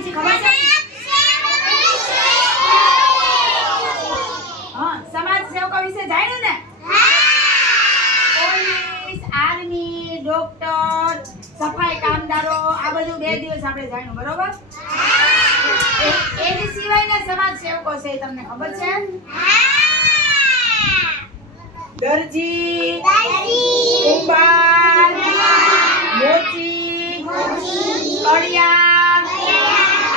વિશે ખબર છે? હા, સમાજ સેવકો વિશે જાણ્યું ને? પોલીસ, આર્મી, ડોક્ટર, સફાઈ કામદારો, આ બધું 2 દિવસ આપણે જાણ્યું, બરોબર? એની સિવાયના સમાજ સેવકો છે, તમને ખબર છે? દરજી, કુંભાર, મોચી, કડિયા,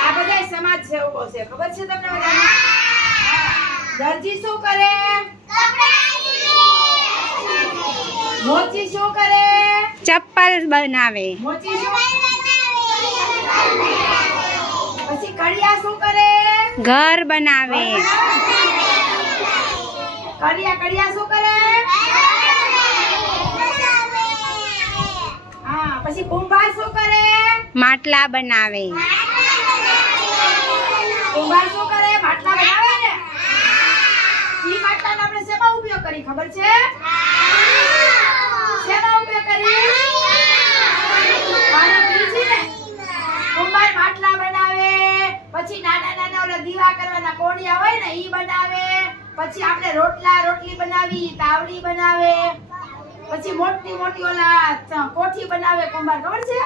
આ બધા સમાજ સેવકો છે, ખબર છે તમને બધાને? દરજી શું કરે? મોચી શું કરે? ચપ્પલ બનાવે. મોચી શું? પછી કડિયા શું કરે? ઘર બનાવે. કડિયા શું કરે? હા, પછી કુંભાર શું કરે? માટલા બનાવે. કુંભાર શું કરે? માટલા બનાવે ને? ઈ માટલાનો આપણે શેમાં ઉપયોગ કરી ખબર છે? શેમાં ઉપયોગ કરી? પાણી પીજી ને? કુંભાર માટલા બનાવે, પછી નાના ઓલા દીવા કરવાના કોડિયા હોય ને ઈ બનાવે, પછી આપણે રોટલી બનાવી, તાવડી બનાવે, પછી મોટી ઓલા કોઠી બનાવે કુંભાર, ખબર છે?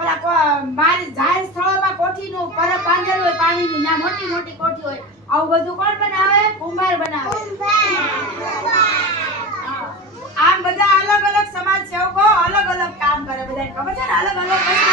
ઓલા મારી જાહેર સ્થળોમાં કોઠીનું પરબ બાંધેલું હોય પાણીની, ના મોટી કોઠી હોય, આવું બધું કોણ બનાવે? કુંભાર બનાવે. આમ બધા અલગ અલગ સમાજ સેવકો અલગ અલગ કામ કરે, બધાને ખબર છે ને? અલગ અલગ વસ્તુ